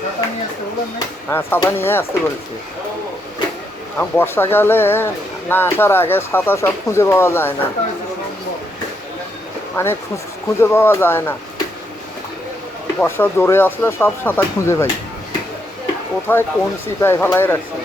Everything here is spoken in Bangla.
হ্যাঁ, ছাতা নিয়ে আসতে বলছি। বর্ষাকালে না আসার আগে ছাতা সব খুঁজে পাওয়া যায় না, মানে খুঁজে পাওয়া যায় না। বর্ষা জোরে আসলে সব ছাতা খুঁজে পাই, কোথায় কোন চিপায় ফেলাই রাখছি।